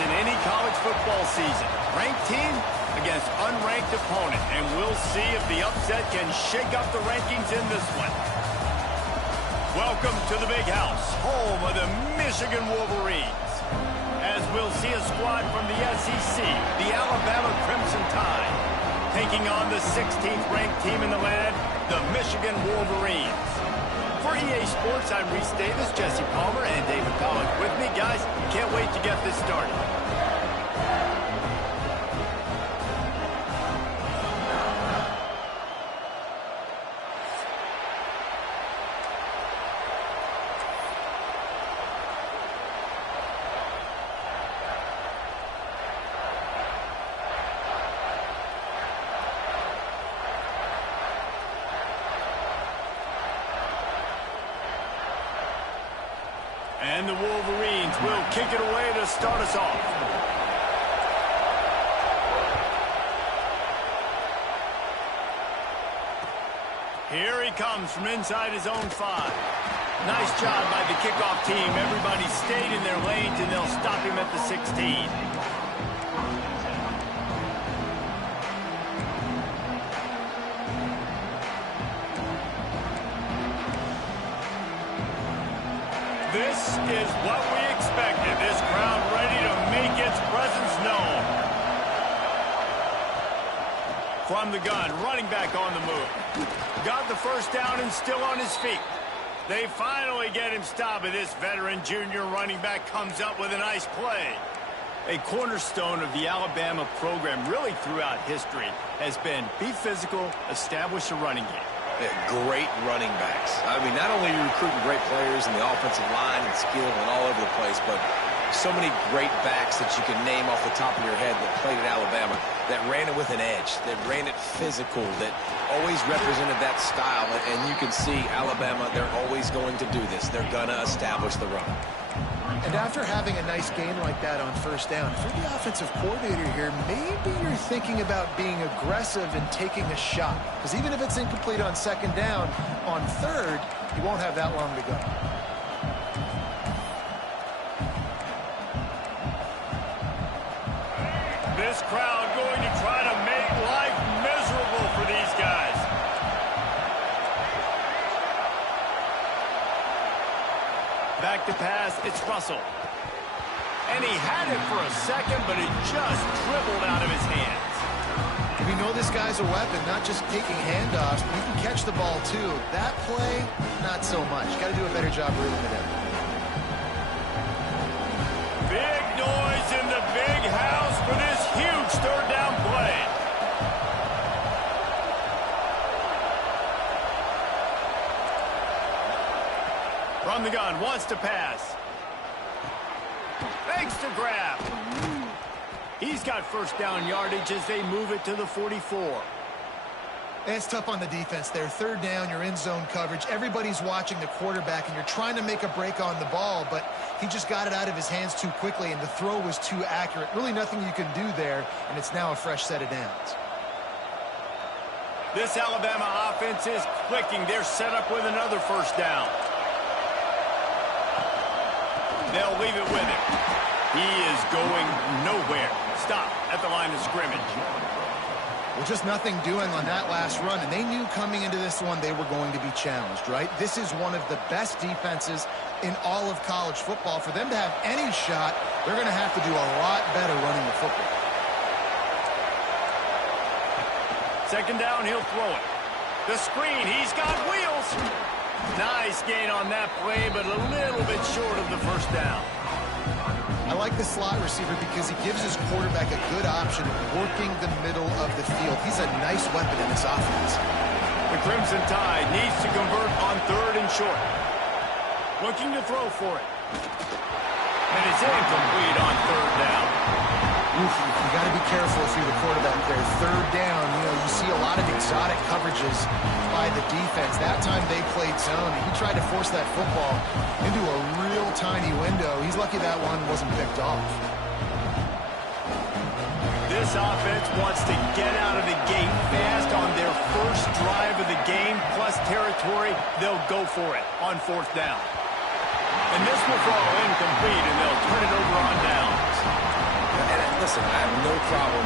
in any college football season. Ranked team against unranked opponent, and we'll see if the upset can shake up the rankings in this one. Welcome to the Big House, home of the Michigan Wolverines. As we'll see a squad from the SEC, the Alabama Crimson Tide, taking on the 16th ranked team in the land, the Michigan Wolverines. For EA Sports, I'm Reese Davis, Jesse Palmer, and David Pollack with me. Guys, can't wait to get this started. And the Wolverines will kick it away to start us off. Here he comes from inside his own 5. Nice job by the kickoff team. Everybody stayed in their lanes, and they'll stop him at the 16. This is what we expected. This crowd ready to make its presence known. From the gun, running back on the move. Got the first down and still on his feet. They finally get him stopped, and this veteran junior running back comes up with a nice play. A cornerstone of the Alabama program really throughout history has been be physical, establish a running game. Great running backs. I mean, not only are you recruiting great players in the offensive line and skill and all over the place, but so many great backs that you can name off the top of your head that played at Alabama, that ran it with an edge, that ran it physical, that always represented that style. And you can see Alabama, they're always going to do this. They're going to establish the run. And after having a nice game like that on first down, if you're the offensive coordinator here, maybe you're thinking about being aggressive and taking a shot. Because even if it's incomplete on second down, on third, you won't have that long to go. This crowd going to try to make life miserable for these guys. Back to pass, it's Russell. And he had it for a second, but it just dribbled out of his hands. If you know this guy's a weapon, not just taking handoffs, but you can catch the ball too. That play, not so much. Got to do a better job reeling it in. Big noise in the Big House for this huge third down play. From the gun, wants to pass. Fakes to grab. He's got first down yardage as they move it to the 44. It's tough on the defense there. Third down, you're in zone coverage. Everybody's watching the quarterback, and you're trying to make a break on the ball, but he just got it out of his hands too quickly, and the throw was too accurate. Really nothing you can do there, and it's now a fresh set of downs. This Alabama offense is clicking. They're set up with another first down. They'll leave it with him. He is going nowhere. Stop at the line of scrimmage. Well, just nothing doing on that last run, and they knew coming into this one they were going to be challenged, right? This is one of the best defenses in all of college football. For them to have any shot, they're going to have to do a lot better running the football. Second down, he'll throw it. The screen, he's got wheels. Nice gain on that play, but a little bit short of the first down. I like the slot receiver because he gives his quarterback a good option of working the middle of the field. He's a nice weapon in this offense. The Crimson Tide needs to convert on third and short. Looking to throw for it. And it's incomplete on third down. Oof, you got to be careful if you're the quarterback there. Third down, you see a lot of exotic coverages by the defense. That time they played zone. He tried to force that football into a real tiny window. He's lucky that one wasn't picked off. This offense wants to get out of the gate fast on their first drive of the game, plus territory. They'll go for it on fourth down. And this will fall incomplete, and they'll turn it over on downs. Listen, I have no problem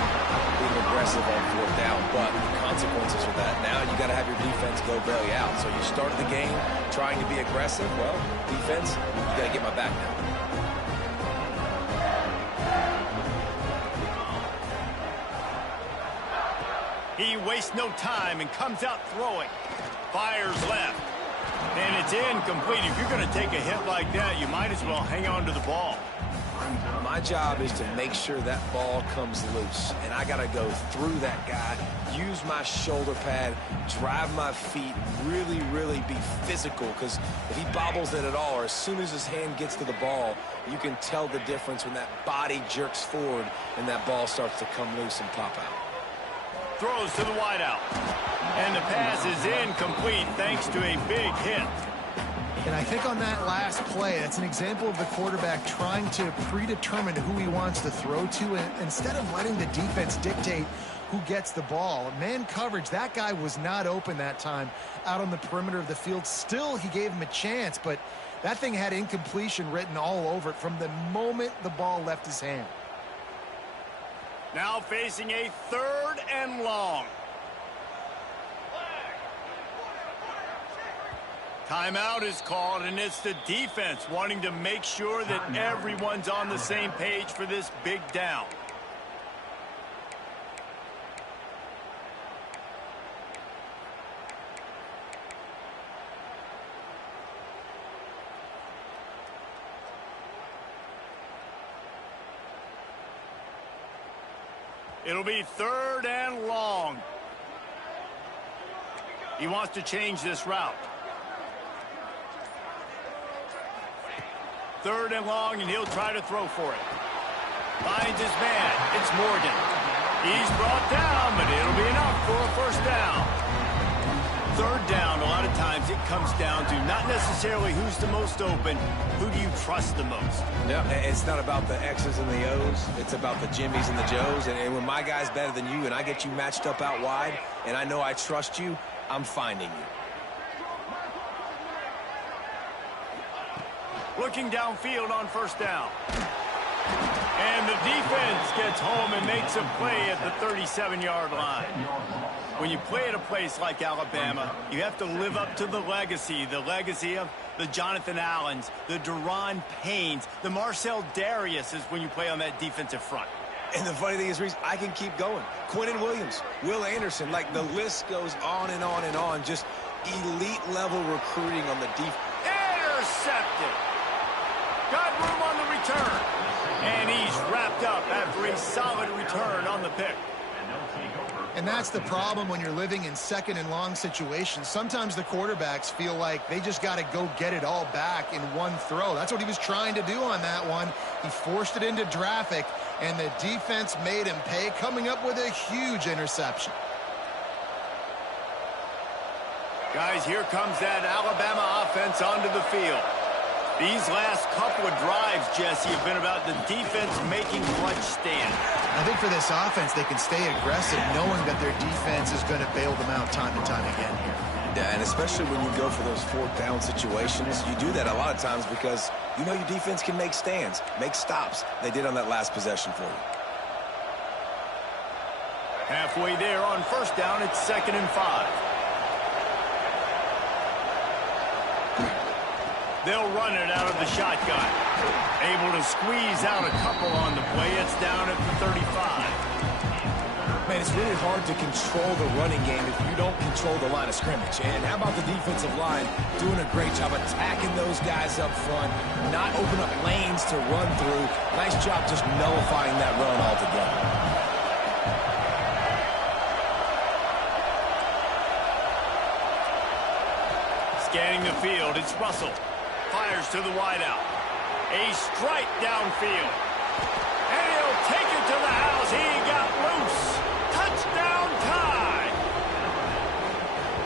being aggressive on fourth down, but the consequences of that, now you got to have your defense go bail you out. So you started the game trying to be aggressive. Well, defense, you got to get my back now. He wastes no time and comes out throwing. Fires left. And it's incomplete. If you're going to take a hit like that, you might as well hang on to the ball. My job is to make sure that ball comes loose, and I got to go through that guy, use my shoulder pad, drive my feet, really, really be physical, because if he bobbles it at all, or as soon as his hand gets to the ball, you can tell the difference when that body jerks forward and that ball starts to come loose and pop out. Throws to the wideout. And the pass is incomplete thanks to a big hit. And I think on that last play, that's an example of the quarterback trying to predetermine who he wants to throw to, and instead of letting the defense dictate who gets the ball. Man coverage, that guy was not open that time out on the perimeter of the field. Still, he gave him a chance, but that thing had incompletion written all over it from the moment the ball left his hand. Now facing a 3rd and long. Timeout is called, and it's the defense wanting to make sure that everyone's on the same page for this big down. It'll be 3rd and long. He wants to change this route. 3rd and long, and he'll try to throw for it. Finds his man. It's Morgan. He's brought down, but it'll be enough for a first down. 3rd down, a lot of times it comes down to not necessarily who's the most open, who do you trust the most? Yeah, it's not about the X's and the O's. It's about the Jimmys and the Joes. And when my guy's better than you and I get you matched up out wide and I know I trust you, I'm finding you. Looking downfield on first down. And the defense gets home and makes a play at the 37-yard line. When you play at a place like Alabama, you have to live up to the legacy of the Jonathan Allens, the Daron Paynes, the Marcel Dariuses when you play on that defensive front. And the funny thing is, Reese, I can keep going. Quinnen Williams, Will Anderson, like the list goes on and on and on. Just elite-level recruiting on the defense. Intercepted. Got room on the return. And he's wrapped up after a solid return on the pick. And that's the problem when you're living in 2nd and long situations. Sometimes the quarterbacks feel like they just got to go get it all back in one throw. That's what he was trying to do on that one. He forced it into traffic, and the defense made him pay, coming up with a huge interception. Guys, here comes that Alabama offense onto the field. These last couple of drives, Jesse, have been about the defense making clutch stands. I think for this offense, they can stay aggressive knowing that their defense is going to bail them out time and time again here. Yeah, and especially when you go for those 4th down situations, you do that a lot of times because you know your defense can make stands, make stops. They did on that last possession for you. Halfway there on first down, it's 2nd and 5. They'll run it out of the shotgun. Able to squeeze out a couple on the play. It's down at the 35. Man, it's really hard to control the running game if you don't control the line of scrimmage. And how about the defensive line doing a great job attacking those guys up front, not open up lanes to run through. Nice job just nullifying that run altogether. Scanning the field, it's Russell. Fires to the wideout. A strike downfield. And he'll take it to the house. He got loose. Touchdown tie.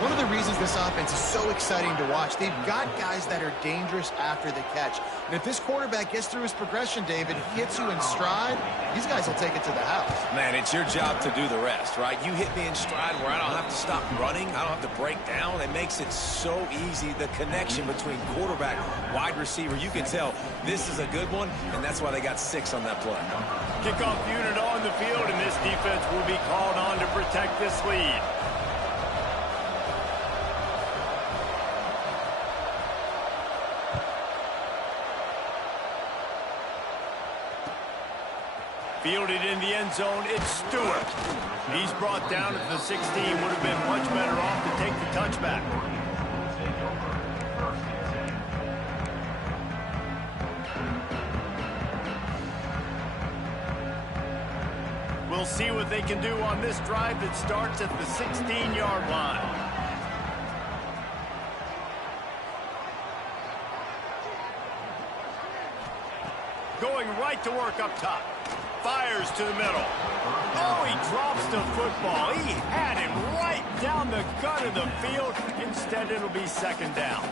one of the reasons this offense is so exciting to watch. They've got guys that are dangerous after the catch. And if this quarterback gets through his progression, David, he hits you in stride, these guys will take it to the house. Man, it's your job to do the rest, right? You hit me in stride where I don't have to stop running. I don't have to break down. It makes it so easy. The connection between quarterback, wide receiver, you can tell this is a good one, and that's why they got 6 on that play. Kickoff unit on the field, and this defense will be called on to protect this lead. Fielded in the end zone, it's Stewart. He's brought down at the 16. Would have been much better off to take the touchback. We'll see what they can do on this drive that starts at the 16-yard line. Going right to work up top. Fires to the middle. Oh, he drops the football. He had him right down the gut of the field. Instead, it'll be second down.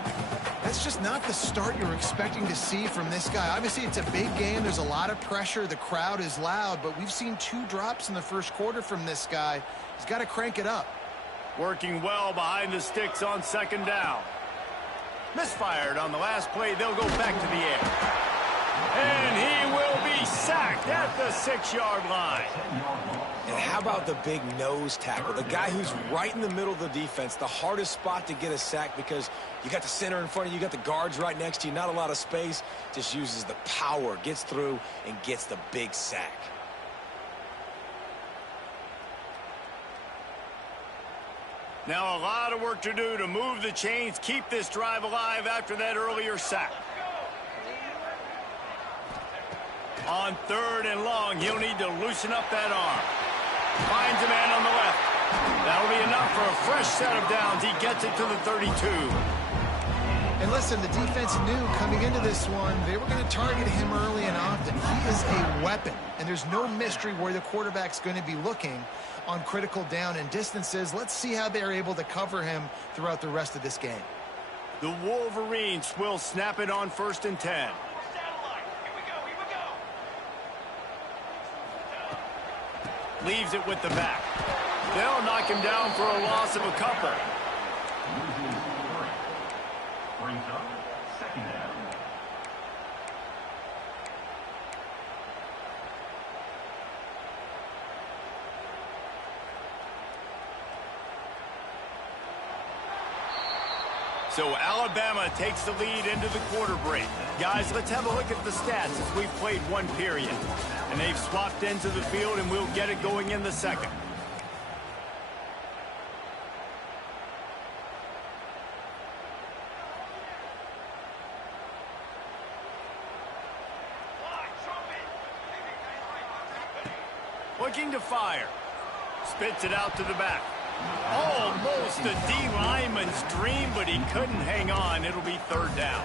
That's just not the start you're expecting to see from this guy. Obviously, it's a big game. There's a lot of pressure. The crowd is loud, but we've seen 2 drops in the first quarter from this guy. He's got to crank it up. Working well behind the sticks on second down. Misfired on the last play. They'll go back to the air. And he will be sacked at the 6-yard line. And how about the big nose tackle? The guy who's right in the middle of the defense, the hardest spot to get a sack because you got the center in front of you, you got the guards right next to you, not a lot of space. Just uses the power, gets through, and gets the big sack. Now a lot of work to do to move the chains, keep this drive alive after that earlier sack. On 3rd and long, he'll need to loosen up that arm. Finds a man on the left. That'll be enough for a fresh set of downs. He gets it to the 32. And listen, the defense knew coming into this one, they were going to target him early and often. He is a weapon, and there's no mystery where the quarterback's going to be looking on critical down and distances. Let's see how they're able to cover him throughout the rest of this game. The Wolverines will snap it on 1st and 10. Leaves it with the back. They'll knock him down for a loss of a couple. Brings up 2nd down. So Alabama takes the lead into the quarter break. Guys, let's have a look at the stats as we've played 1 period. And they've swapped into the field, and we'll get it going in the 2nd. Looking to fire. Spits it out to the back. Almost a D lineman's dream, but he couldn't hang on. It'll be 3rd down.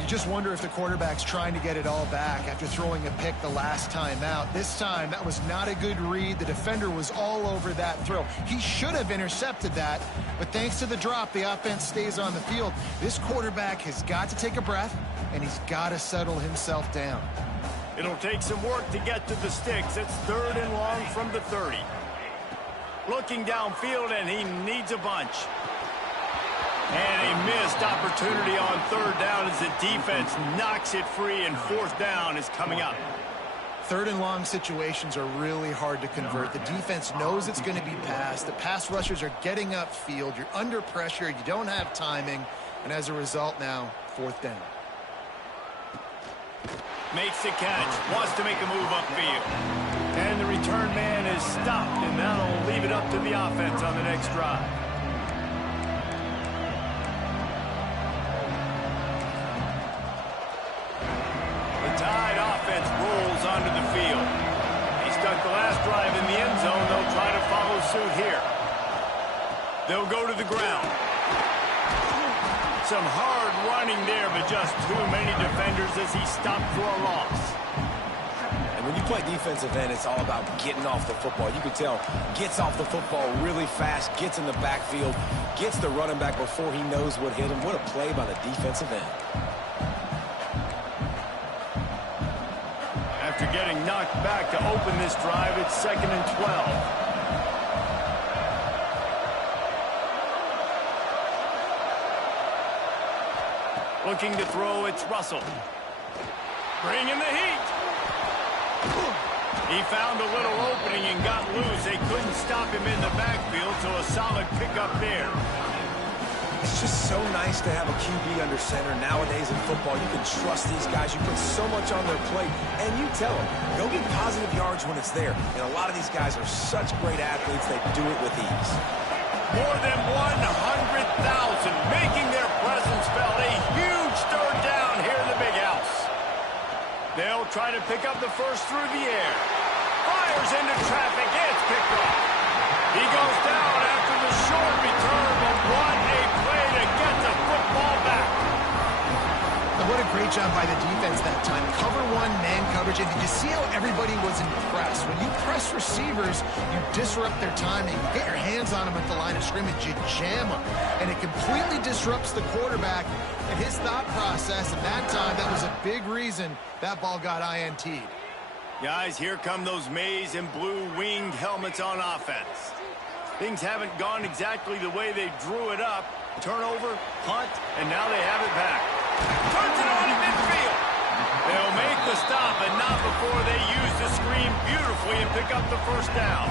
You just wonder if the quarterback's trying to get it all back after throwing a pick the last time out. This time, that was not a good read. The defender was all over that throw. He should have intercepted that, but thanks to the drop, the offense stays on the field. This quarterback has got to take a breath, and he's got to settle himself down. It'll take some work to get to the sticks. It's 3rd and long from the 30. Looking downfield, and he needs a bunch. And a missed opportunity on 3rd down as the defense knocks it free, and 4th down is coming up. 3rd and long situations are really hard to convert. The defense knows it's going to be passed. The pass rushers are getting upfield. You're under pressure. You don't have timing. And as a result now, 4th down. Makes the catch. Wants to make a move upfield. And the return man is stopped, and that'll leave it up to the offense on the next drive. The Tide offense rolls onto the field. He stuck the last drive in the end zone. They'll try to follow suit here. They'll go to the ground. Some hard running there, but just too many defenders as he stopped for a loss. And when you play defensive end, it's all about getting off the football. You can tell, gets off the football really fast, gets in the backfield, gets the running back before he knows what hit him. What a play by the defensive end. After getting knocked back to open this drive, it's 2nd and 12. Looking to throw, it's Russell. Bringing the heat. He found a little opening and got loose. They couldn't stop him in the backfield, so a solid pickup there. It's just so nice to have a QB under center. Nowadays in football, you can trust these guys. You put so much on their plate, and you tell them, go get positive yards when it's there. And a lot of these guys are such great athletes, they do it with ease. More than 100,000 making their presence felt. A huge third down here in the big house. They'll try to pick up the first through the air. Fires into traffic. It's picked off. He goes down after the short return, but what a play to get the football back. And what a great job by the defense that time. Cover one, man coverage, and did you see how everybody was impressed? When you press receivers, you disrupt their timing. You get your hands on them at the line of scrimmage, you jam them, and it completely disrupts the quarterback and his thought process. And that time, that was a big reason that ball got INT'd. Guys, here come those maize and blue winged helmets on offense. Things haven't gone exactly the way they drew it up. Turnover, punt, and now they have it back. Turns it on in midfield. They'll make the stop, but not before they use the screen beautifully and pick up the first down.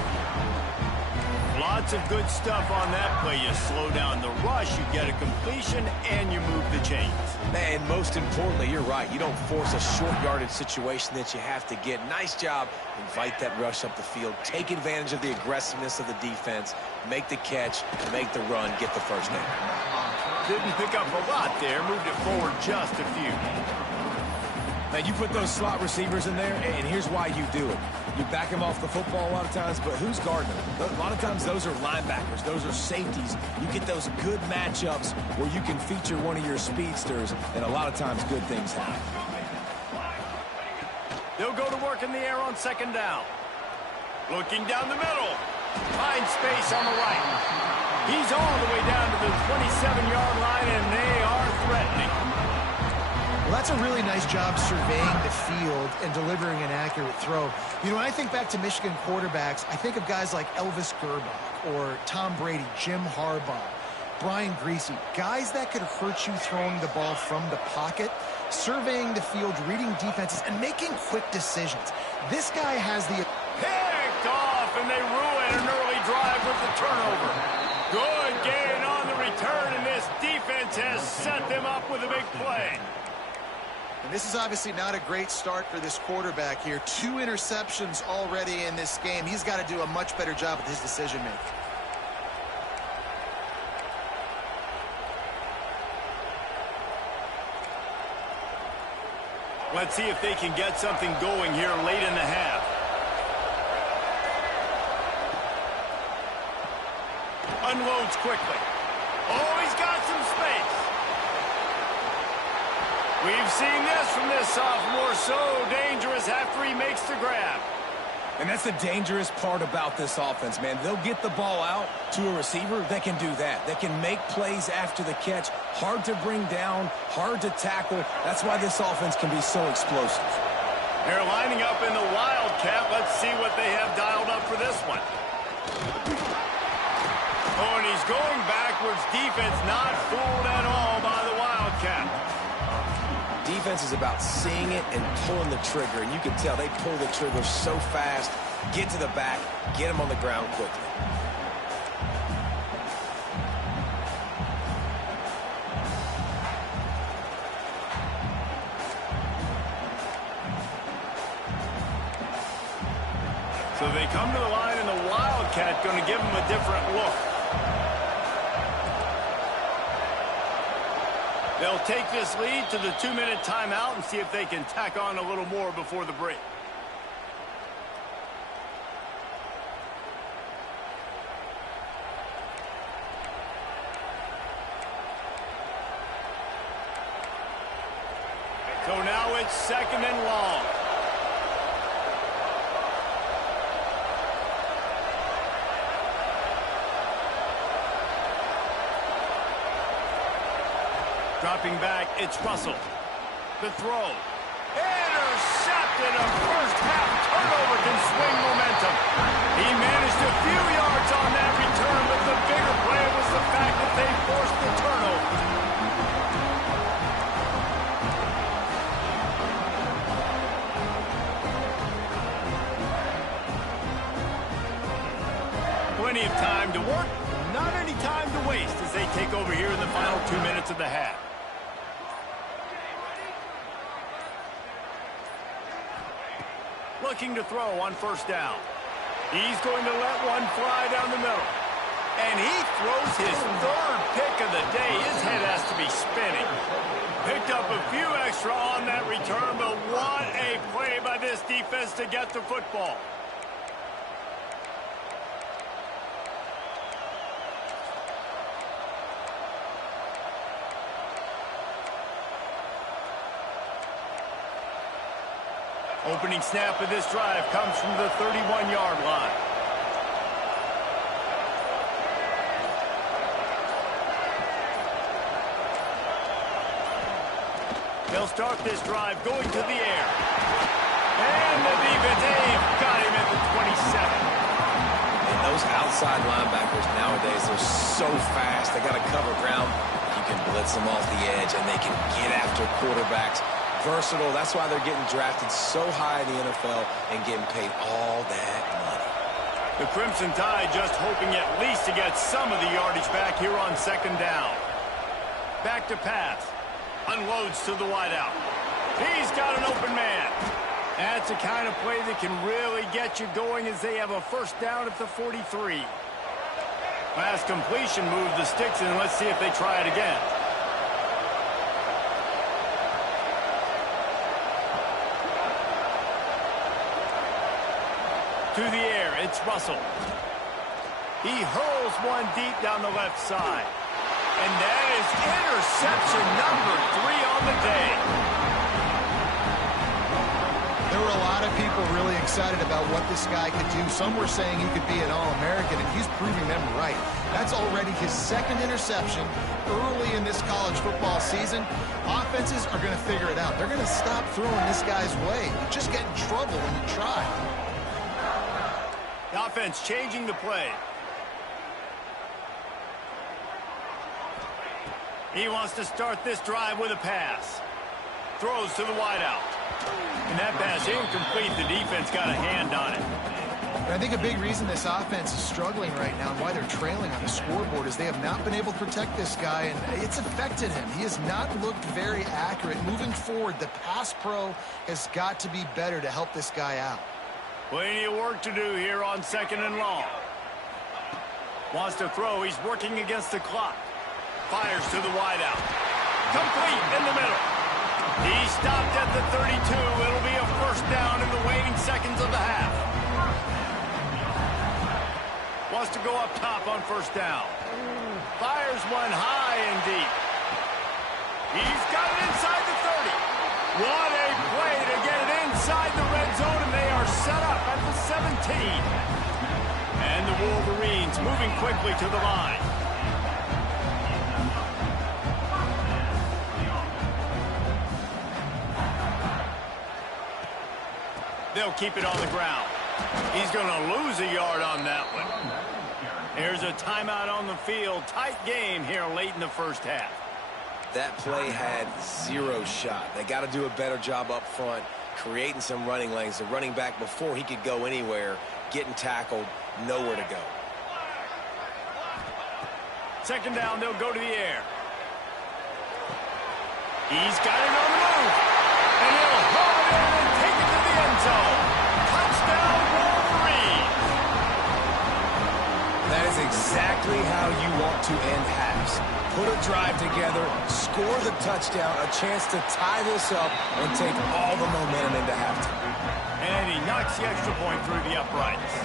Lots of good stuff on that play. You slow down the rush, you get a completion, and you move the chains. And most importantly, you're right. You don't force a short yardage situation that you have to get. Nice job. Invite that rush up the field. Take advantage of the aggressiveness of the defense. Make the catch, make the run, get the first down. Didn't pick up a lot there. Moved it forward just a few. Now, you put those slot receivers in there, and here's why you do it. You back them off the football a lot of times, but who's guarding them? A lot of times, those are linebackers. Those are safeties. You get those good matchups where you can feature one of your speedsters, and a lot of times, good things happen. They'll go to work in the air on 2nd down. Looking down the middle. Finds space on the right. He's all the way down to the 27-yard line, and they are threatening. Well, that's a really nice job surveying the field and delivering an accurate throw. You know, when I think back to Michigan quarterbacks, I think of guys like Elvis Gerbach or Tom Brady, Jim Harbaugh, Brian Griese, guys that could hurt you throwing the ball from the pocket, surveying the field, reading defenses, and making quick decisions. This guy has the... Picked off, and they ruin an early drive with the turnover. Good gain on the return, and this defense has set them up with a big play. And this is obviously not a great start for this quarterback here. 2 interceptions already in this game. He's got to do a much better job with his decision-making. Let's see if they can get something going here late in the half. Unloads quickly. Oh, he's got some space. We've seen this from this sophomore, so dangerous after he makes the grab. And that's the dangerous part about this offense, man. They'll get the ball out to a receiver. They can do that. They can make plays after the catch. Hard to bring down, hard to tackle. That's why this offense can be so explosive. They're lining up in the Wildcat. Let's see what they have dialed up for this one. Oh, and he's going backwards. Defense not fooled at all by the Wildcat. Defense is about seeing it and pulling the trigger, and you can tell they pull the trigger so fast, get to the back, get them on the ground quickly. So they come to the line, and the Wildcat going to give them a different look. They'll take this lead to the 2-minute timeout and see if they can tack on a little more before the break. So now it's 2nd and long. Dropping back, it's Russell. The throw. Intercepted. A first-half turnover can swing momentum. He managed a few yards on that return, but the bigger play was the fact that they forced the turnover. Plenty of time to work, not any time to waste as they take over here in the final 2 minutes of the half. Looking to throw on first down. He's going to let one fly down the middle. And he throws his third pick of the day. His head has to be spinning. Picked up a few extra on that return, but what a play by this defense to get the football. Opening snap of this drive comes from the 31-yard line. They'll start this drive going to the air. And the defense got him at the 27. And those outside linebackers nowadays, they're so fast. They got to cover ground. You can blitz them off the edge, and they can get after quarterbacks. Versatile. That's why they're getting drafted so high in the NFL and getting paid all that money. The Crimson Tide just hoping at least to get some of the yardage back here on second down. Back to pass. Unloads to the wideout. He's got an open man. That's the kind of play that can really get you going as they have a first down at the 43. Last completion moved the sticks in. Let's see if they try it again. To the air, it's Russell. He hurls one deep down the left side. And that is interception number 3 on the day. There were a lot of people really excited about what this guy could do. Some were saying he could be an All-American, and he's proving them right. That's already his second interception early in this college football season. Offenses are going to figure it out. They're going to stop throwing this guy's way. You just get in trouble when you try. The offense changing the play. He wants to start this drive with a pass. Throws to the wideout. And that pass incomplete. The defense got a hand on it. And I think a big reason this offense is struggling right now and why they're trailing on the scoreboard is they have not been able to protect this guy, and it's affected him. He has not looked very accurate. Moving forward, the pass pro has got to be better to help this guy out. Plenty of work to do here on second and long. Wants to throw. He's working against the clock. Fires to the wideout. Complete in the middle. He stopped at the 32. It'll be a first down in the waning seconds of the half. Wants to go up top on first down. Fires one high and deep. He's got it inside the 30. What a play to get it inside the red zone, and they are set up at the 17. And the Wolverines moving quickly to the line. They'll keep it on the ground. He's going to lose a yard on that one. There's a timeout on the field. Tight game here late in the first half. That play had zero shot. They got to do a better job up front, creating some running lanes. The running back, before he could go anywhere, getting tackled, nowhere to go. Second down, they'll go to the air. He's got it on the move. And he'll haul it in and take it to the end zone. Touchdown, Wolverines. That is exactly how you want to end halves. Put a drive together, score the touchdown, a chance to tie this up, and take all the momentum into halftime. And he knocks the extra point through the uprights.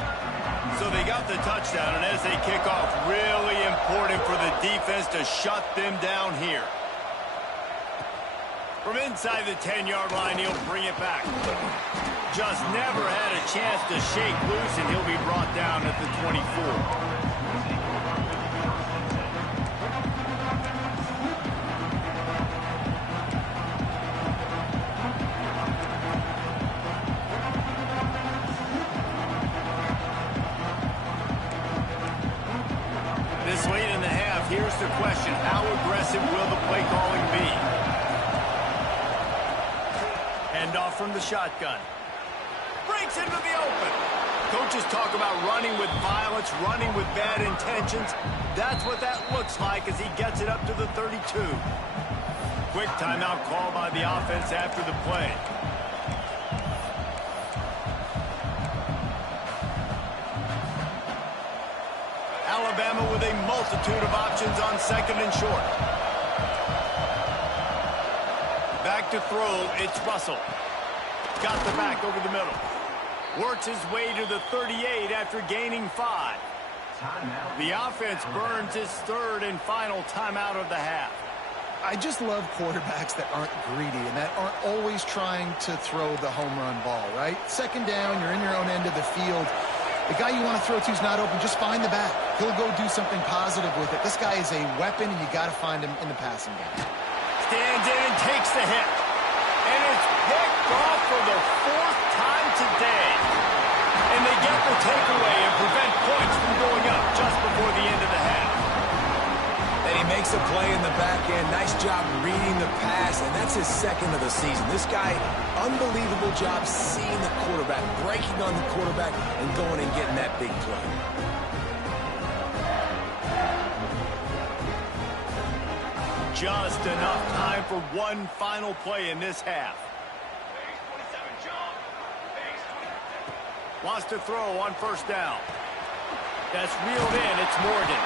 So they got the touchdown, and as they kick off, really important for the defense to shut them down here. From inside the 10-yard line, he'll bring it back. Just never had a chance to shake loose, and he'll be brought down at the 24. aggressive will the play calling be? Hand off from the shotgun. Breaks into the open. Coaches talk about running with violence, running with bad intentions. That's what that looks like as he gets it up to the 32. Quick timeout call by the offense after the play. Alabama with a multitude of options on second and short. Back to throw, it's Russell. Got the back over the middle. Works his way to the 38 after gaining 5. The offense burns its third and final timeout of the half. I just love quarterbacks that aren't greedy and that aren't always trying to throw the home run ball, right? Second down, you're in your own end of the field. The guy you want to throw to is not open. Just find the back. He'll go do something positive with it. This guy is a weapon, and you got to find him in the passing game. Stands in and takes the hit. And it's picked off for the 4th time today. And they get the takeaway and prevent points from going up just before the end of the half. And he makes a play in the back end. Nice job reading the pass, and that's his second of the season. This guy, unbelievable job seeing the quarterback, breaking on the quarterback, and going and getting that big play. Just enough time for one final play in this half. Wants to throw on first down. That's reeled in. It's Morgan.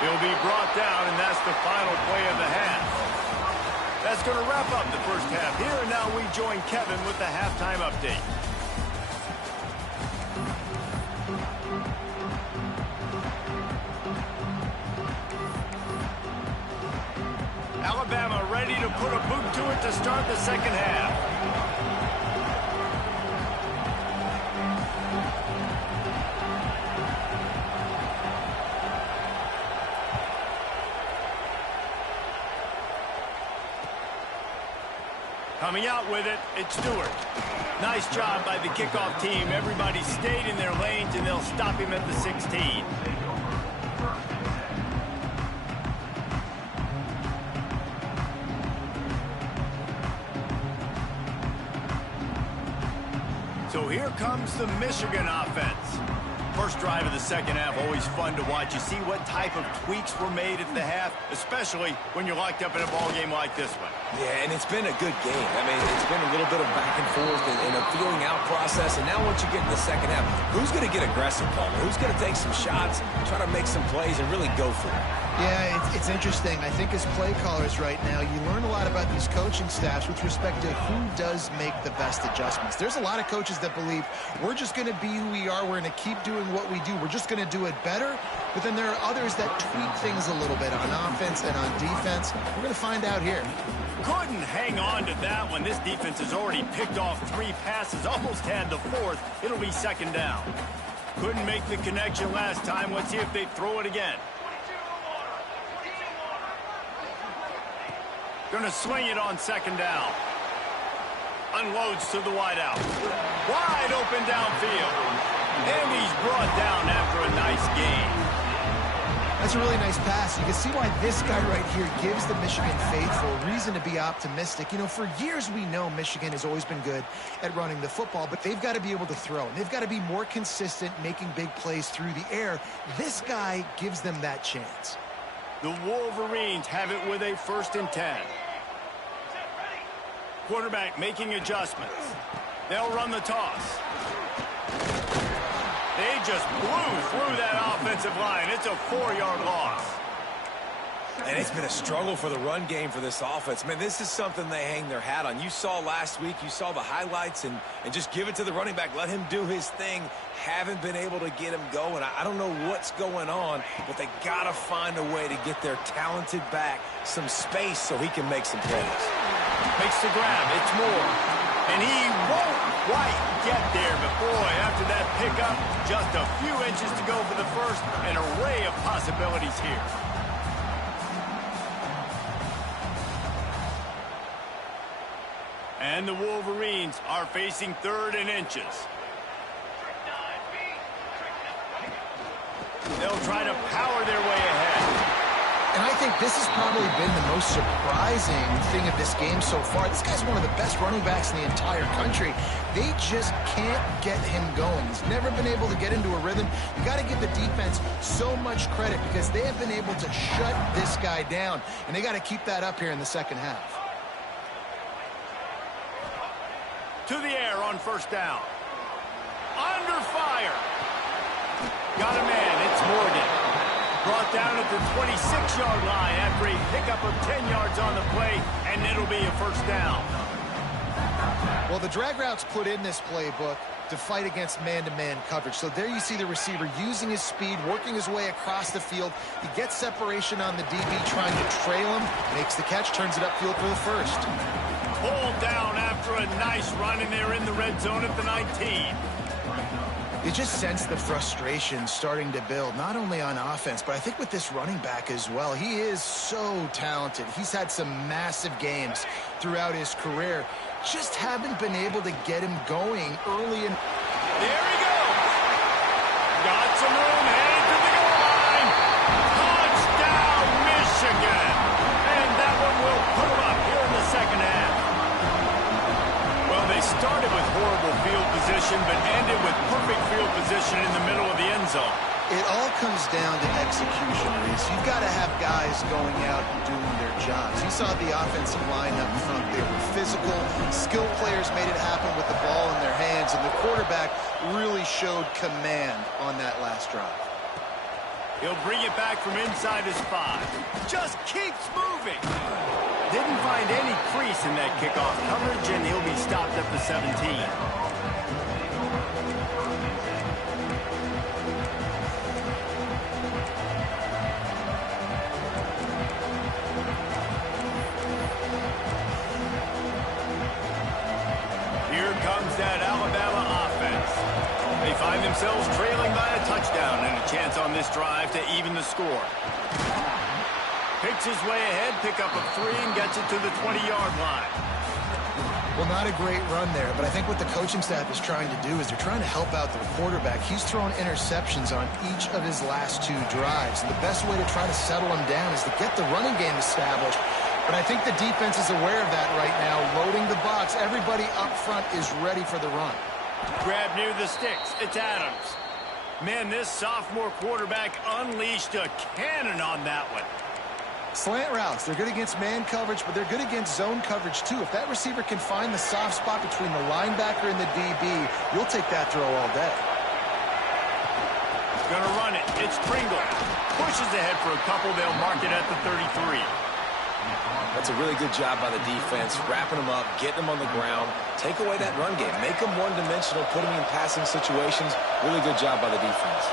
He'll be brought down, and that's the final play of the half. That's going to wrap up the first half here, and now we join Kevin with the halftime update. Alabama ready to put a boot to it to start the second half. Coming out with it, it's Stewart. Nice job by the kickoff team. Everybody stayed in their lanes, and they'll stop him at the 16. So here comes the Michigan offense. First drive of the second half, always fun to watch. You see what type of tweaks were made at the half, especially when you're locked up in a ball game like this one. Yeah, and it's been a good game. I mean, it's been a little bit of back and forth and a feeling out process. And now once you get in the second half, who's going to get aggressive, Paul? Who's going to take some shots, try to make some plays, and really go for it? Yeah, it's interesting. I think as play callers right now, you learn a lot about these coaching staffs with respect to who does make the best adjustments. There's a lot of coaches that believe we're just going to be who we are. We're going to keep doing what we do. We're just going to do it better. But then there are others that tweak things a little bit on offense and on defense. We're going to find out here. Couldn't hang on to that one. This defense has already picked off 3 passes, almost had the 4th. It'll be second down. Couldn't make the connection last time. Let's see if they throw it again. Going to swing it on second down. Unloads to the wideout. Wide open downfield. And he's brought down after a nice gain. That's a really nice pass. You can see why this guy right here gives the Michigan faithful reason to be optimistic. You know, for years we know Michigan has always been good at running the football, but they've got to be able to throw. And they've got to be more consistent making big plays through the air. This guy gives them that chance. The Wolverines have it with a 1st and 10. Quarterback making adjustments. They'll run the toss. They just blew through that offensive line. It's a 4-yard loss. And it's been a struggle for the run game for this offense. Man, this is something they hang their hat on. You saw last week, you saw the highlights, and just give it to the running back. Let him do his thing. Haven't been able to get him going. I don't know what's going on, but they got to find a way to get their talented back some space so he can make some plays. Makes the grab. It's Moore. And he won't quite get there. But, boy, after that pickup, just a few inches to go for the first. An array of possibilities here. And the Wolverines are facing 3rd and inches. They'll try to power their way ahead. And I think this has probably been the most surprising thing of this game so far. This guy's one of the best running backs in the entire country. They just can't get him going. He's never been able to get into a rhythm. You got to give the defense so much credit because they have been able to shut this guy down, and they got to keep that up here in the second half. To the air on first down. Under fire. Got a man. It's Morgan. Brought down at the 26-yard line after a pickup of 10 yards on the play, and it'll be a first down. Well, the drag routes put in this playbook to fight against man-to-man coverage. So there you see the receiver using his speed, working his way across the field. He gets separation on the DB, trying to trail him, makes the catch, turns it upfield for the first. Pulled down after a nice run, and they're in the red zone at the 19. You just sense the frustration starting to build, not only on offense, but I think with this running back as well. He is so talented. He's had some massive games throughout his career. Just haven't been able to get him going early in. There he goes. Got some room, headed to the goal line. Touchdown, Michigan. And that one will put him up here in the second half. Well, they started with horrible field position, but ended with perfect field position in the middle of the end zone. It all comes down to execution, Reese. You've got to have guys going out and doing their jobs. You saw the offensive line up front. They were physical. Skilled players made it happen with the ball in their hands, and the quarterback really showed command on that last drive. He'll bring it back from inside his 5. Just keeps moving. Didn't find any crease in that kickoff coverage, and he'll be stopped at the 17. Here comes that Alabama offense. They find themselves trailing by a touchdown and a chance on this drive to even the score. Picks his way ahead, pick up a 3, and gets it to the 20-yard line. Well, not a great run there, but I think what the coaching staff is trying to do is they're trying to help out the quarterback. He's thrown interceptions on each of his last 2 drives. And the best way to try to settle him down is to get the running game established. But I think the defense is aware of that right now, loading the box. Everybody up front is ready for the run. Grab near the sticks. It's Adams. Man, this sophomore quarterback unleashed a cannon on that one. Slant routes, they're good against man coverage, but they're good against zone coverage too. If that receiver can find the soft spot between the linebacker and the DB, you'll take that throw all day. He's going to run it. It's Pringle. Pushes ahead for a couple. They'll mark it at the 33. That's a really good job by the defense, wrapping them up, getting them on the ground, take away that run game, make them one-dimensional, put them in passing situations. Really good job by the defense.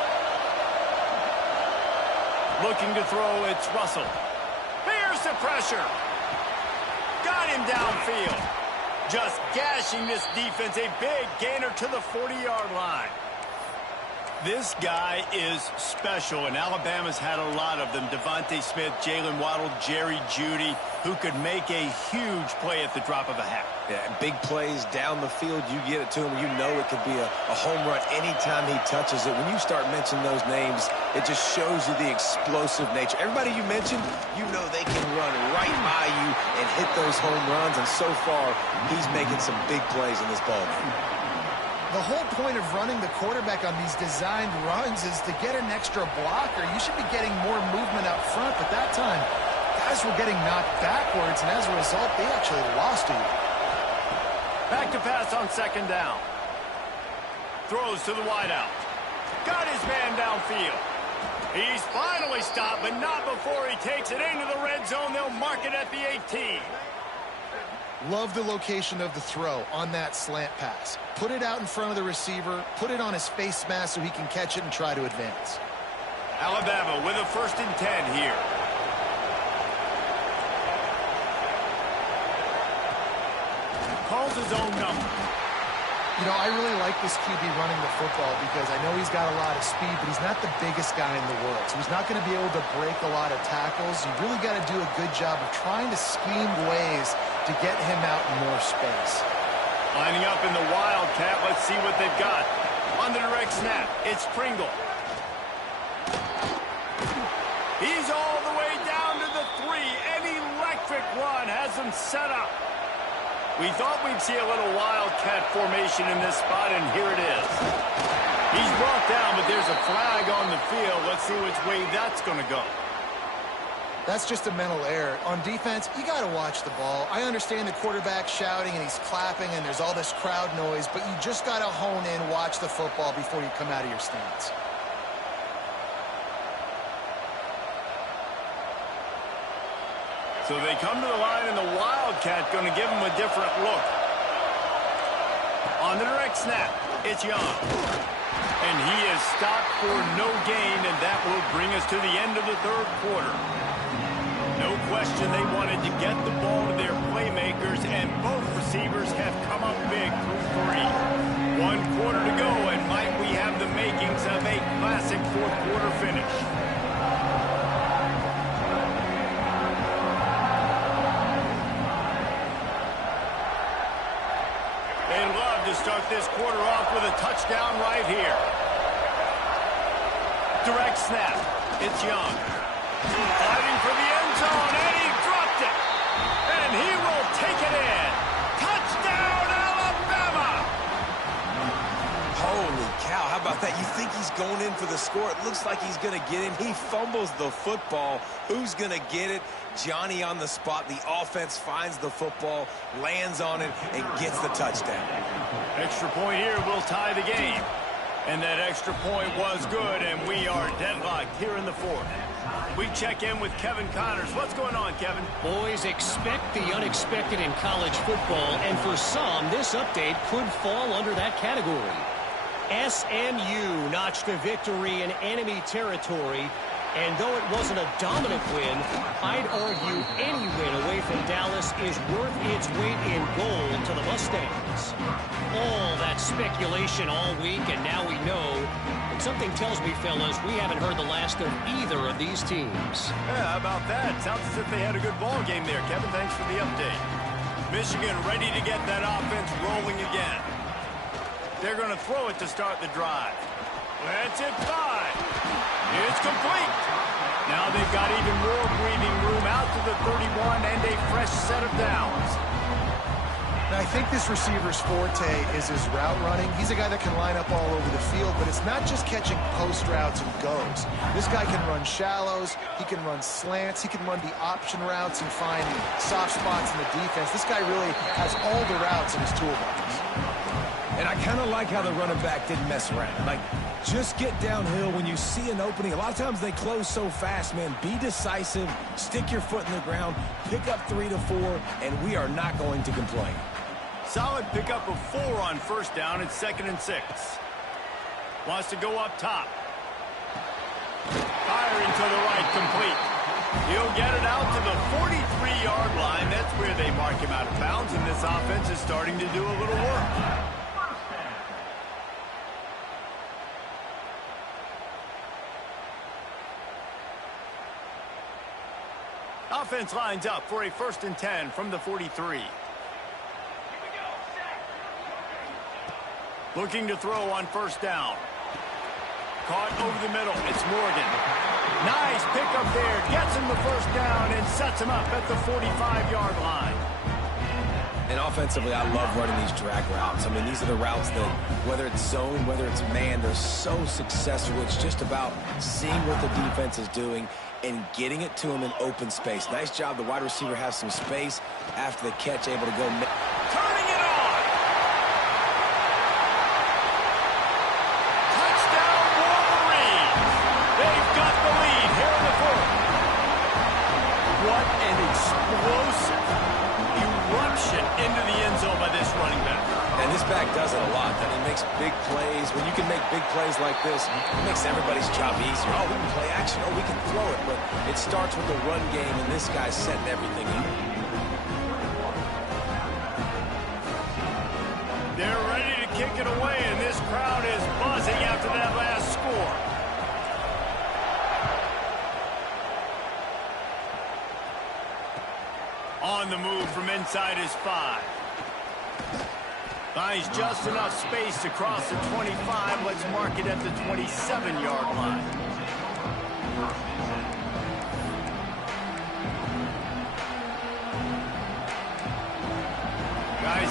Looking to throw, it's Russell. Here's the pressure. Got him downfield. Just gashing this defense. A big gainer to the 40-yard line. This guy is special, and Alabama's had a lot of them. Devontae Smith, Jalen Waddle, Jerry Jeudy, who could make a huge play at the drop of a hat. Yeah, big plays down the field. You get it to him, you know it could be a home run anytime he touches it. When you start mentioning those names, it just shows you the explosive nature. Everybody you mentioned, you know they can run right by you and hit those home runs, and so far, he's making some big plays in this ballgame. The whole point of running the quarterback on these designed runs is to get an extra blocker. You should be getting more movement up front, but that time, guys were getting knocked backwards, and as a result, they actually lost to you. Back to pass on second down. Throws to the wideout. Got his man downfield. He's finally stopped, but not before he takes it into the red zone. They'll mark it at the 18. Love the location of the throw on that slant pass. Put it out in front of the receiver, put it on his face mask so he can catch it and try to advance. Alabama with a 1st and 10 here. Calls his own number. You know, I really like this QB running the football because I know he's got a lot of speed, but he's not the biggest guy in the world. So he's not going to be able to break a lot of tackles. You really got to do a good job of trying to scheme ways to get him out in more space. Lining up in the Wildcat. Let's see what they've got. On the direct snap, it's Pringle. He's all the way down to set up. We thought we'd see a little wildcat formation in this spot, and here it is. He's brought down, but there's a flag on the field. Let's see which way that's going to go. That's just a mental error. On defense, you got to watch the ball. I understand the quarterback shouting and he's clapping and there's all this crowd noise, but you just got to hone in, watch the football before you come out of your stance. So they come to the line, and the Wildcat going to give them a different look. On the direct snap, it's Young. And he is stopped for no gain, and that will bring us to the end of the third quarter. No question they wanted to get the ball to their playmakers, and both receivers have come up big through 3. 1 quarter to go, and might we have the makings of a classic fourth quarter finish. They'd love to start this quarter off with a touchdown right here. Direct snap. It's Young. Fighting for the end zone, and he dropped it. And he will take it in. Touchdown, Alabama! Holy cow, how about that? You think he's going in for the score. It looks like he's going to get in. He fumbles the football. Who's going to get it? Johnny on the spot. The offense finds the football, lands on it, and gets the touchdown. Extra point here will tie the game. And that extra point was good, and we are deadlocked here in the fourth. We check in with Kevin Connors. What's going on, Kevin? Boys, expect the unexpected in college football, and for some, this update could fall under that category. SMU notched a victory in enemy territory, and though it wasn't a dominant win, I'd argue any win away from Dallas is worth its weight in gold to the Mustangs. All that speculation all week, and now we know. And something tells me, fellas, we haven't heard the last of either of these teams. Yeah, how about that? Sounds as if they had a good ball game there. Kevin, thanks for the update. Michigan ready to get that offense rolling again. They're going to throw it to start the drive. That's it, 5. It's complete. Now they've got even more breathing room out to the 31 and a fresh set of downs. Now, I think this receiver's forte is his route running. He's a guy that can line up all over the field, but it's not just catching post routes and goes. This guy can run shallows, he can run slants, he can run the option routes and find soft spots in the defense. This guy really has all the routes in his toolbox. And I kind of like how the running back didn't mess around. Like, just get downhill when you see an opening. A lot of times they close so fast, man. Be decisive, stick your foot in the ground, pick up 3 to 4, and we are not going to complain. Solid pickup of 4 on first down. It's 2nd and 6. Wants to go up top. Firing to the right, complete. He'll get it out to the 43-yard line. That's where they mark him out of bounds, and this offense is starting to do a little work. Offense lines up for a 1st and 10 from the 43. Looking to throw on first down. Caught over the middle. It's Morgan. Nice pickup there. Gets him the first down and sets him up at the 45-yard line. And offensively, I love running these drag routes. I mean, these are the routes that, whether it's zone, whether it's man, they're so successful. It's just about seeing what the defense is doing and getting it to him in open space. Nice job. The wide receiver has some space after the catch, able to go. Turning it on. Touchdown, Wolverines. They've got the lead here in the fourth. What an explosive eruption into the end zone by this running back. And this back does it a lot. I mean, he makes big plays. When you can make big plays like this, it makes everybody's job easier. Oh, we can play action. Oh, we can throw it. But it starts with the run game, and this guy's setting everything up. They're ready to kick it away, and this crowd is buzzing after that last score. On the move from inside his 5. Finds just enough space to cross the 25. Let's mark it at the 27-yard line.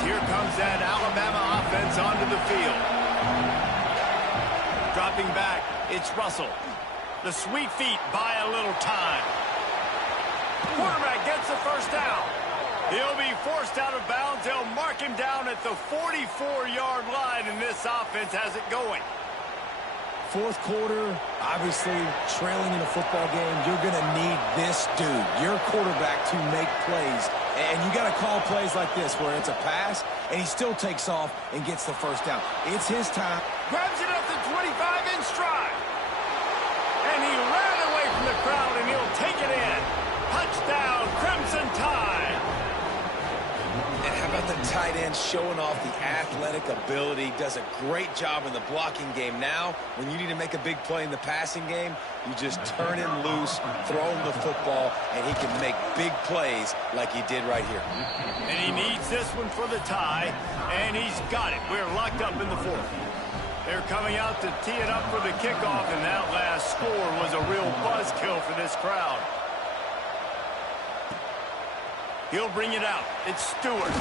here comes that Alabama offense onto the field. Dropping back, it's Russell. The sweet feet buy a little time. Quarterback gets the first down. He'll be forced out of bounds. They'll mark him down at the 44-yard line, and this offense has it going. Fourth quarter, obviously trailing in a football game, you're going to need this dude, your quarterback, to make plays. And you got to call plays like this where it's a pass, and he still takes off and gets the first down. It's his time. Grabs it at the 25 in stride. And he ran away from the crowd, and he'll take it in. Touchdown, Crimson Tide. And how about the tight end showing off the athletic ability? Does a great job in the blocking game. Now, when you need to make a big play in the passing game, you just turn him loose, throw him the football, and he can make big plays like he did right here. And he needs this one for the tie, and he's got it. We're locked up in the fourth. They're coming out to tee it up for the kickoff, and that last score was a real buzzkill for this crowd. He'll bring it out. It's Stewart.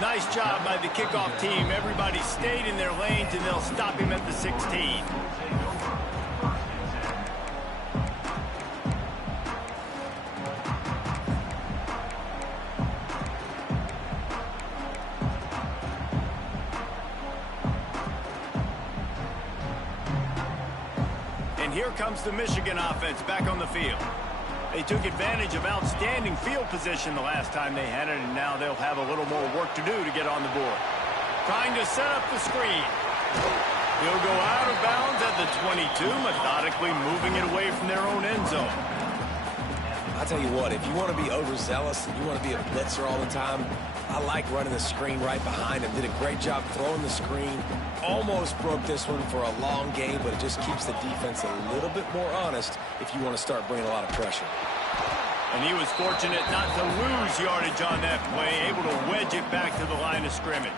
Nice job by the kickoff team. Everybody stayed in their lanes, and they'll stop him at the 16. And here comes the Michigan offense back on the field. They took advantage of outstanding field position the last time they had it, and now they'll have a little more work to do to get on the board. Trying to set up the screen. He'll go out of bounds at the 22, methodically moving it away from their own end zone. I'll tell you what, if you want to be overzealous and you want to be a blitzer all the time, I like running the screen right behind him. Did a great job throwing the screen. Almost broke this one for a long game, but it just keeps the defense a little bit more honest if you want to start bringing a lot of pressure. And he was fortunate not to lose yardage on that play, able to wedge it back to the line of scrimmage.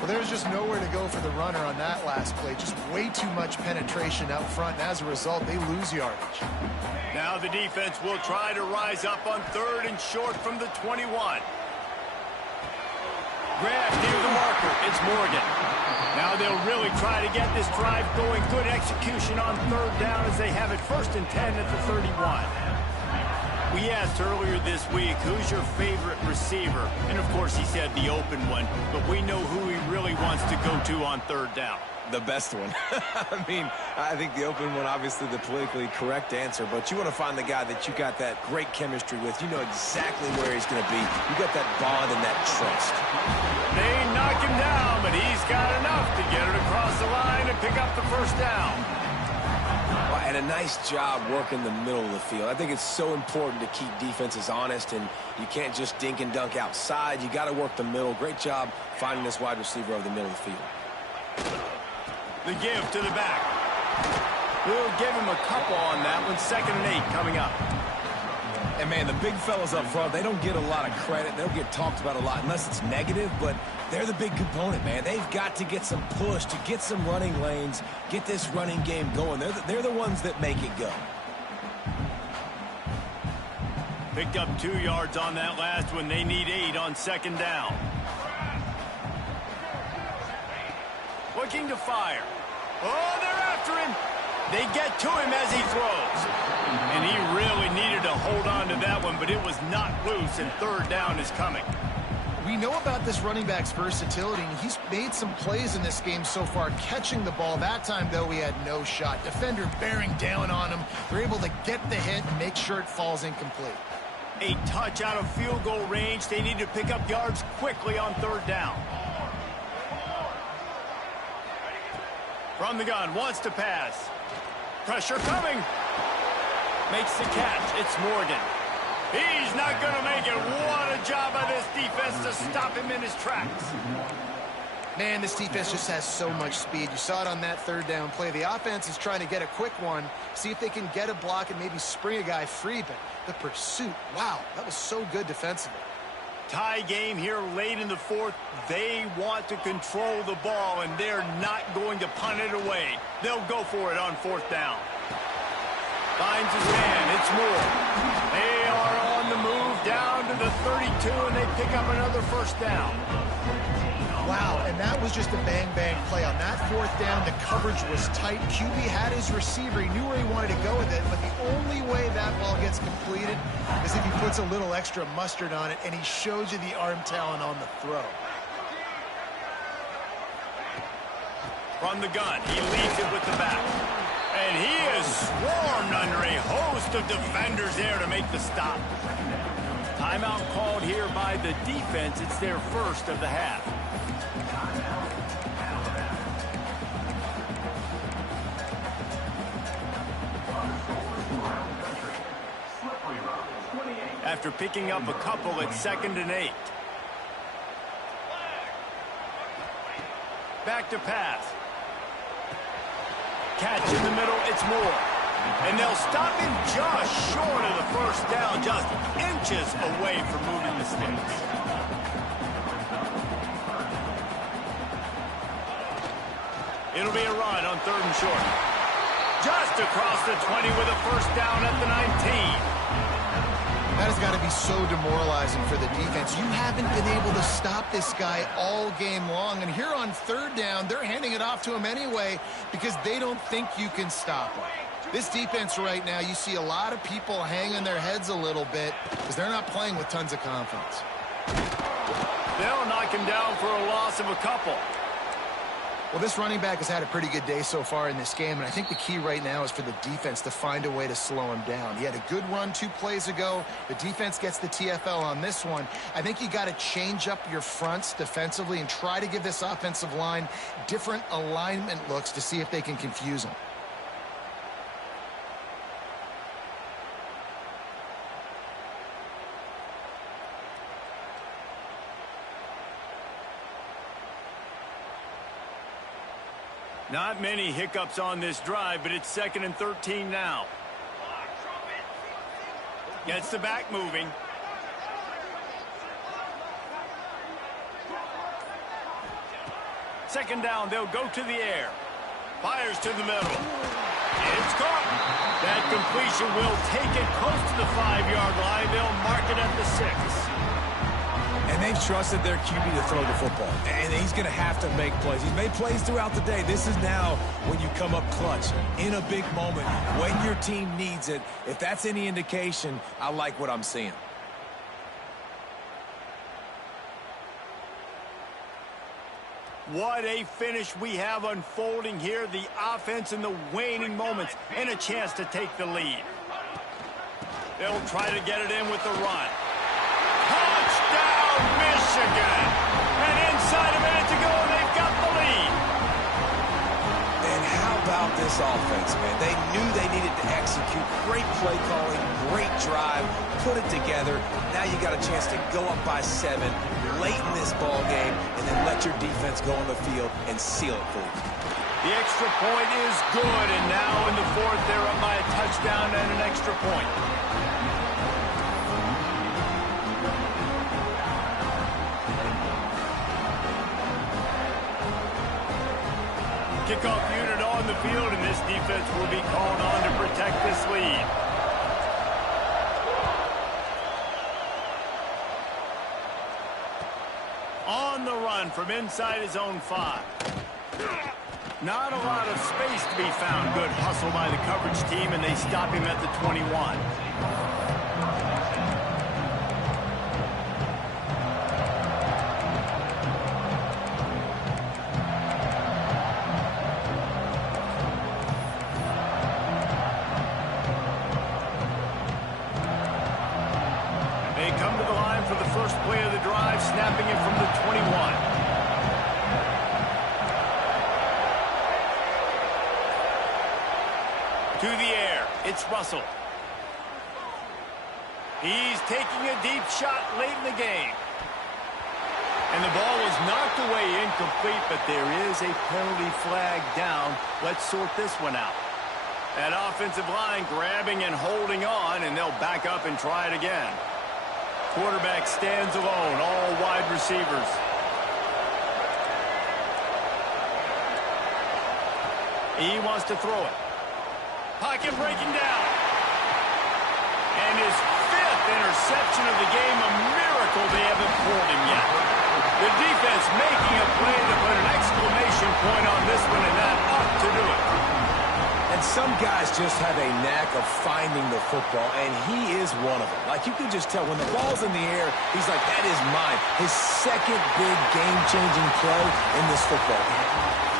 Well, there's just nowhere to go for the runner on that last play. Just way too much penetration up front, and as a result, they lose yardage. Now the defense will try to rise up on 3rd and short from the 21. Grab near the marker. It's Morgan. Now they'll really try to get this drive going. Good execution on 3rd down as they have it 1st and 10 at the 31. We asked earlier this week, who's your favorite receiver? And, of course, he said the open one. But we know who he really wants to go to on 3rd down. The best one. I mean, I think the open one, obviously the politically correct answer, but you want to find the guy that you got that great chemistry with. You know exactly where he's going to be. You got that bond and that trust. They knock him down, but he's got enough to get it across the line and pick up the 1st down. And a nice job working the middle of the field. I think it's so important to keep defenses honest, and you can't just dink and dunk outside. You got to work the middle. Great job finding this wide receiver over the middle of the field. The give to the back. We'll give him a couple on that one. 2nd and 8 coming up. And, man, the big fellas up front, they don't get a lot of credit. They don't get talked about a lot unless it's negative, but they're the big component, man. They've got to get some push, to get some running lanes, get this running game going. They're the ones that make it go. Picked up 2 yards on that last one. They need 8 on 2nd down. Looking to fire. Oh, they're after him. They get to him as he throws. And he really needed to hold on to that one, but it was not loose, and 3rd down is coming. We know about this running back's versatility, and he's made some plays in this game so far, catching the ball. That time, though, he had no shot. Defender bearing down on him. They're able to get the hit and make sure it falls incomplete. A touch out of field goal range. They need to pick up yards quickly on 3rd down. From the gun, wants to pass. Pressure coming. Makes the catch. It's Morgan. He's not going to make it. What a job by this defense to stop him in his tracks. Man, this defense just has so much speed. You saw it on that 3rd down play. The offense is trying to get a quick one, see if they can get a block and maybe spring a guy free, but the pursuit, wow, that was so good defensively. Tie game here late in the 4th. They want to control the ball, and they're not going to punt it away. They'll go for it on 4th down. Finds his man. It's Moore. They are on on the move down to the 32, and they pick up another first down. Wow, and that was just a bang-bang play. On that fourth down, the coverage was tight. QB had his receiver. He knew where he wanted to go with it, but the only way that ball gets completed is if he puts a little extra mustard on it, and he shows you the arm talent on the throw. From the gun, he leads it with the back. And he is swarmed under a host of defenders there to make the stop. Timeout called here by the defense. It's their first of the half. After picking up a couple at 2nd and 8. Back to pass. Catch in the middle, it's Moore. And they'll stop him just short of the first down, just inches away from moving the sticks. It'll be a run on 3rd and short. Just across the 20 with a first down at the 19. That has got to be so demoralizing for the defense. You haven't been able to stop this guy all game long. And here on 3rd down, they're handing it off to him anyway because they don't think you can stop him. This defense right now, you see a lot of people hanging their heads a little bit because they're not playing with tons of confidence. They'll knock him down for a loss of a couple. Well, this running back has had a pretty good day so far in this game, and I think the key right now is for the defense to find a way to slow him down. He had a good run 2 plays ago. The defense gets the TFL on this one. I think you got to change up your fronts defensively and try to give this offensive line different alignment looks to see if they can confuse him. Not many hiccups on this drive, but it's 2nd and 13 now. Gets the back moving. Second down, they'll go to the air. Fires to the middle. It's caught. That completion will take it close to the 5-yard line. They'll mark it at the 6. And they've trusted their QB to throw the football. And he's going to have to make plays. He's made plays throughout the day. This is now when you come up clutch in a big moment when your team needs it. If that's any indication, I like what I'm seeing. What a finish we have unfolding here. The offense in the waning moments and a chance to take the lead. They'll try to get it in with the run. Touchdown, Michigan! And inside a minute to go, and they've got the lead. And how about this offense, man? They knew they needed to execute. Great play calling, great drive, put it together. Now you got a chance to go up by 7 late in this ball game and then let your defense go on the field and seal it for you. The extra point is good, and now in the 4th, they're up by a touchdown and an extra point. Kickoff unit on the field, and this defense will be called on to protect this lead. On the run from inside his own 5. Not a lot of space to be found. Good hustle by the coverage team, and they stop him at the 21. First play of the drive, snapping it from the 21. To the air, it's Russell. He's taking a deep shot late in the game. And the ball was knocked away incomplete, but there is a penalty flag down. Let's sort this one out. That offensive line grabbing and holding on, and they'll back up and try it again. Quarterback stands alone, all wide receivers. He wants to throw it. Pocket breaking down. And his 5th 4th interception of the game. A miracle they haven't pulled him yet. The defense making a play to put an exclamation point on this one, and that ought to do it. And some guys just have a knack of finding the football, and he is one of them. Like, you can just tell when the ball's in the air, he's like, that is mine. His second big game-changing play in this football game.